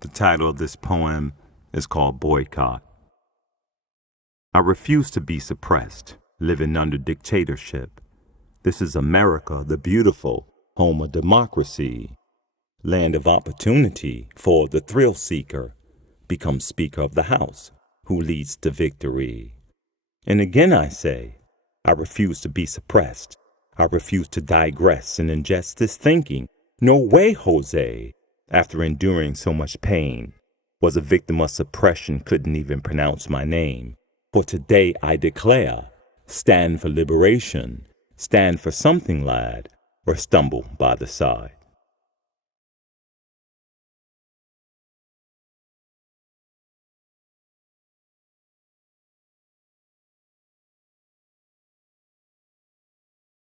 The title of this poem is called Boycott. I refuse to be suppressed, living under dictatorship. This is America, the beautiful, home of democracy, land of opportunity for the thrill seeker, become Speaker of the House, who leads to victory. And again I say, I refuse to be suppressed. I refuse to digress and ingest this thinking. No way, Jose, after enduring so much pain, was a victim of suppression, couldn't even pronounce my name. For today I declare, stand for liberation, stand for something, lad, or stumble by the side.